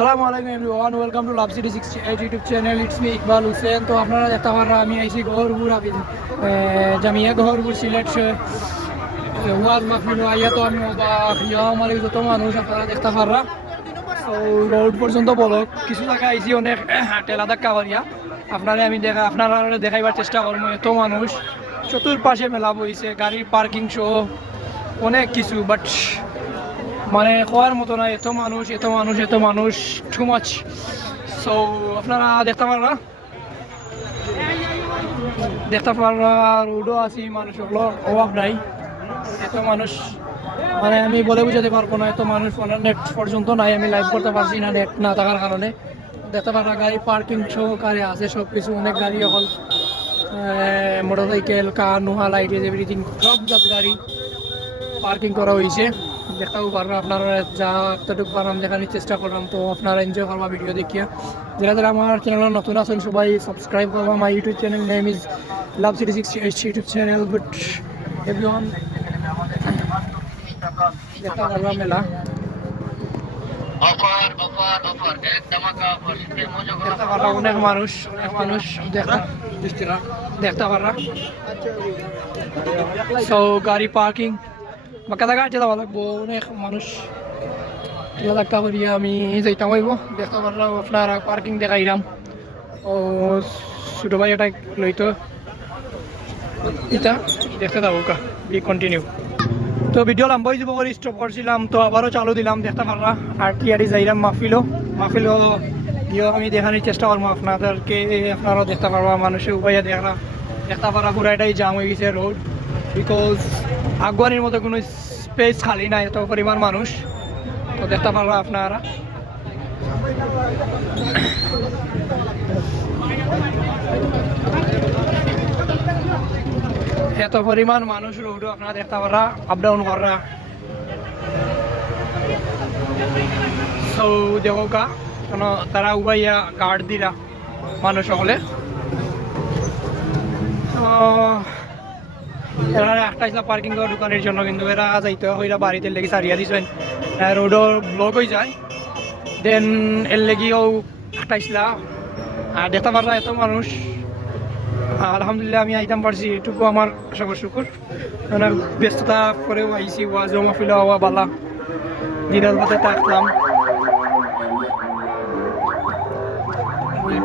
আসসালামু আলাইকুম everyone, welcome to love city 68 YouTube channel. It's me Iqbal Hussain. তো আপনারা দেখতে পারা আমি আইছি গহরপুর জামিয়া গহরপুর সিলেট ওয়াজ মাহফিল আইয়া। তো আমি মালিক যত মানুষ আপনারা দেখতে পারা রোড পর্যন্ত বলো কিছু জায়গা আইছি অনেক টেলা ধাক্কা করিয়া আপনারা আমি আপনারা দেখাইবার চেষ্টা করবো। এত মানুষ চতুর্পাশে মেলা বইছে, গাড়ির পার্কিং সহ অনেক কিছু, বাট মানে হওয়ার মতো না। এত মানুষ এত মানুষ এত মানুষ, টু মাচ। সো আপনারা দেখতে পারা রোডও আছি, মানুষগুলো অভাব নাই। এত মানুষ মানে আমি বলে বুঝাতে পারবো না। এত মানুষ নেট পর্যন্ত নাই, আমি লাইভ করতে পারছি না নেট না থাকার কারণে। দেখতে পারা গাড়ি পার্কিং সহকারে আছে সব কিছু, অনেক গাড়ি এখন মোটরসাইকেল কার নোহা লাইট এভরিথিং সব জাত গাড়ি পার্কিং করা হয়েছে। দেখাও পারবেন আপনারা, যা এতটুকু পারলাম দেখানোর চেষ্টা করলাম। তো আপনারা এনজয় করবা ভিডিও দেখিয়া। যারা যারা আমার চ্যানেল নতুন আছেন সবাই সাবস্ক্রাইব করবা। My YouTube channel name is love city 68 YouTube channel. But everyone দেখা পারবা মেলা অনেক মানুষ দেখতে পাররা। সো গাড়ি পার্কিং বাঁকা জায়গা যেতে লাগবো, অনেক মানুষ ধাক্কা করিয়া আমি যাইতাম হইব। দেখতে পারলাম আপনারা পার্কিং দেখাইলাম। ও ছোটো ভাই এটা লইতো এটা দেখতে যাবো কা বি কন্টিনিউ। তো ভিডিও লম্বা যাব করে স্টপ করছিলাম, তো আবারও চালু দিলাম। দেখতে পারলা আর টিয়ারি যাইলাম মাহফিলও গিয়েও আমি দেখানোর চেষ্টা করবো আপনাদেরকে। আপনারাও দেখতে পারবা মানুষের উপায় দেখতে পারা পুরাটাই জাম হয়ে গেছে রোড, বিকজ আগুয়ানির মতো কোনো স্পেস খালি নাই, এত পরিমাণ মানুষ। তো দেখতে পারবা আপনারা এত পরিমাণ মানুষ রোডও আপনারা দেখতে পারা আপ ডাউন করা। সো দেখো কা কেন তারা উবাইয়া গার্ড দিলা মানুষ সকলে। এরা একটা আসলা পার্কিং করা দোকানের জন্য, কিন্তু এরা যাইতে হইরা বাড়িতে লেগে সারিয়া দিছেন, রোডও ব্লক হয়ে যায়। দেন এর লেগেও একটা আসলা আর দেখতে পারলা এত মানুষ। আলহামদুলিল্লাহ আমি আইতাম পারছি, এটুকু আমার সবার শুকুর। মানে ব্যস্ততা করেও আইসি, ওয়াজ মাহফিল হওয়া বালা দিনের মধ্যে থাকলাম।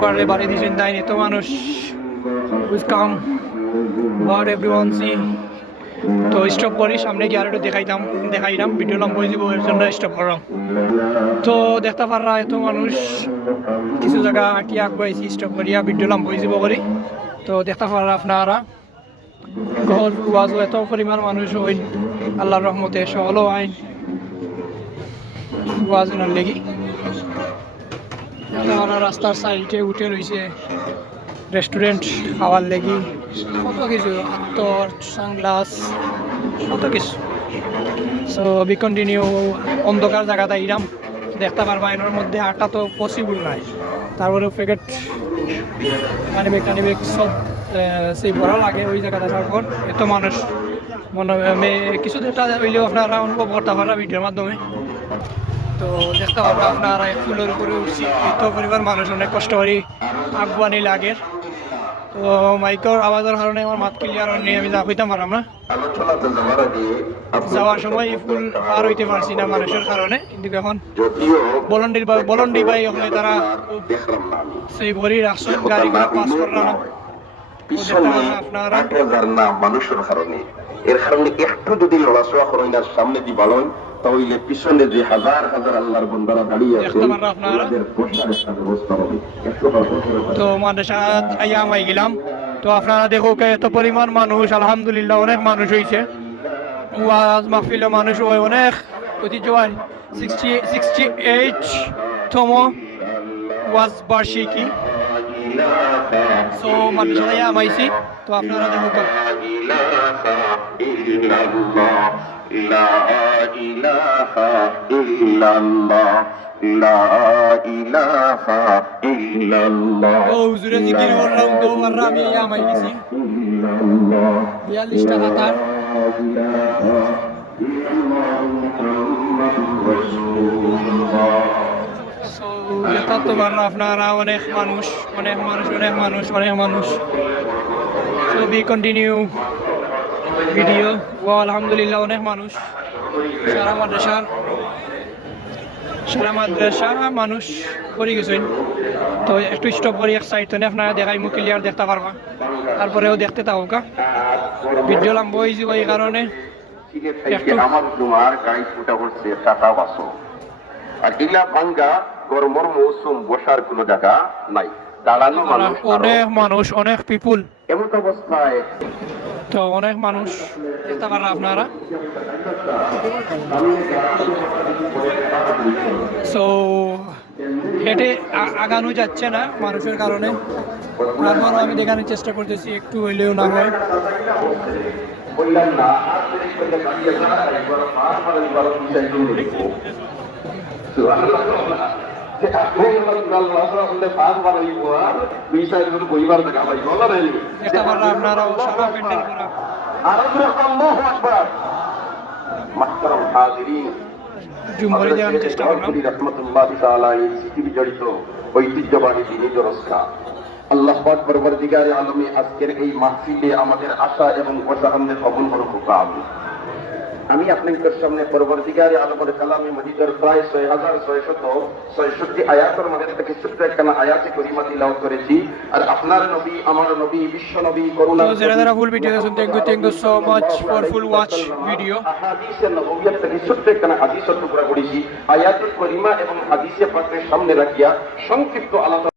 পারলে বাড়ি দিয়েছেন তাই এত মানুষ কাম ওয়াট এভরিওয়ান সি। তো স্টপ করি, সামনে গিয়ে আর একটু দেখাইলাম ভিডিও লম্বা হয়ে যাব, এর জন্য স্টপ করলাম। তো দেখতে পাররা এত মানুষ কিছু জায়গা আঁকি আঁকবাইছি স্টপ করিয়া ভিডিও লম্বা হয়ে যাব করি। তো দেখতে পাররা আপনারা ঘর ওয়াজও এত পরিমাণ মানুষ হইন, আল্লাহর রহমতে সকলও আইন ওয়াজ ওনার লেগে। রাস্তার সাইডে উঠে রয়েছে রেস্টুরেন্ট খাওয়ার লেগে, কত কিছু আত্তর সানগ্লাস কত কিছু। সো বি কন্টিনিউ অন্ধকার জায়গাটা ইরাম দেখতে পারবা, এর মধ্যে হাঁটা তো পসিবল নাই। তারপরে প্যাকেট টানিবেগ সব সেই ভরা লাগে ওই জায়গাটা। তারপর এত মানুষ মনে কিছু যেটা হইলেও আপনারা অনুভব করতে পারবা ভিডিওর মাধ্যমে। তো দেখতে পারবা আপনারা ফুলের উপরে উঠছি, এত পরিবার মানুষ অনেক কষ্ট করি আগুয়ানি লাগে। তো মাইকের আওয়াজের কারণে আমার মাত ক্লিয়ার নেই, আমি হইতাম পারলাম না। যাওয়ার সময় ফুল পার হইতে পারছি না মানুষের কারণে, কিন্তু এখন বলন্ডি ভাই হলে তারা সেই ভরি রাখছেন গাড়িগুলো পাস করলাম আপনারা মানুষের কারণে। এর কারণে একটু যদি লড়াচড়া করেন আর সামনে দি বালন, তাহলে পিছনে যে হাজার হাজার আল্লাহর বন্দারা দাঁড়িয়ে আছে তাদের বসার একটা ব্যবস্থা হবে। তো মাদ্রাসা আইয়া আমি গেলাম। তো আপনারা দেখো এত পরিমাণ মানুষ, আলহামদুলিল্লাহ অনেক মানুষ হয়েছে। ওয়াজ মাহফিলে মানুষ হয় অনেক, ঐতিহ্যবাহী 68তম ওয়াজ বার্ষিকী। সো মাদ্রাসা আইয়া আমাইছি। তো আপনারা দেখো হুজুরে জিকির করলাম। তো আমি আমাই গেছি 42 টাকা তার। সো দেখতে তো পারেন আপনারা অনেক মানুষ অনেক মানুষ অনেক মানুষ অনেক মানুষ। So be continue video. ও আলহামদুলিল্লাহ অনেক মানুষ সারা মাদ্রাসা মানুষ করে গেছেন। তো একটু স্টপ করি এক সাইড তো আপনারা দেখাই মুখ ক্লিয়ার দেখতে পারবা, তারপরেও দেখতে থাকুকা। ভিডিও লম্বা হয়ে যাব এই কারণে একটু আমার তোমার গাড়ি ফুটা করছে টাকা বাসো আর ইলা ভাঙ্গা গরমর মৌসুম বসার কোনো জায়গা নাই, দাঁড়ানো মানুষ অনেক মানুষ অনেক পিপুল। এমন অবস্থায় তো অনেক মানুষ দেখতে পারেন আপনারা। সো হেঁটে আগানো যাচ্ছে না মানুষের কারণে, তারপরও আমি দেখানোর চেষ্টা করতেছি একটু হইলেও না হয়। বললেন না আর যদি করে দাঁড়িয়ে না একবার পাঁচ বার একবার বিষয় নিয়ে দেখো যে আপনি আল্লাহ রাসূলের পাঁচ বার এই পর বিষয়গুলো কইবার দেখা ভাই বলা নাই দেখতে পারেন আপনারাও সারা প্যান্ডেল করা। আর আল্লাহু আকবার। মাহতারাম হাজিরিন, জুম করে দেওয়ার চেষ্টা করলাম। রাহমাতুল্লাহ তাআলা এই সিটি জড়িত ঐতিহ্যবাহী দিনী দরসকা আল্লাহ পাক পরবর্তীকারে আলমী আজকের এই মাহফিলে আমাদের আশা এবং প্রশাসনের কবুল করুক। আমি আপনাদের সামনে পরবর্তীকারে আলমের কালামে মজিদের প্রায় 6666 আয়াতের মধ্যে থেকে ছোট্ট একটা আয়াতে করিমা তিলাওয়াত করেছি। আর আপনার নবী আমার নবী বিশ্ব নবী করুণা যারা ফুল ভিডিও দেখুন, thank you so much for full watch video. হাদিসের নবুয়ত থেকে ছোট্ট একটা হাদিসের টুকরা করেছি। আয়াতুল করিমা এবং হাদিসে পাকের সামনে রাখিয়া সংক্ষিপ্ত আলোচনা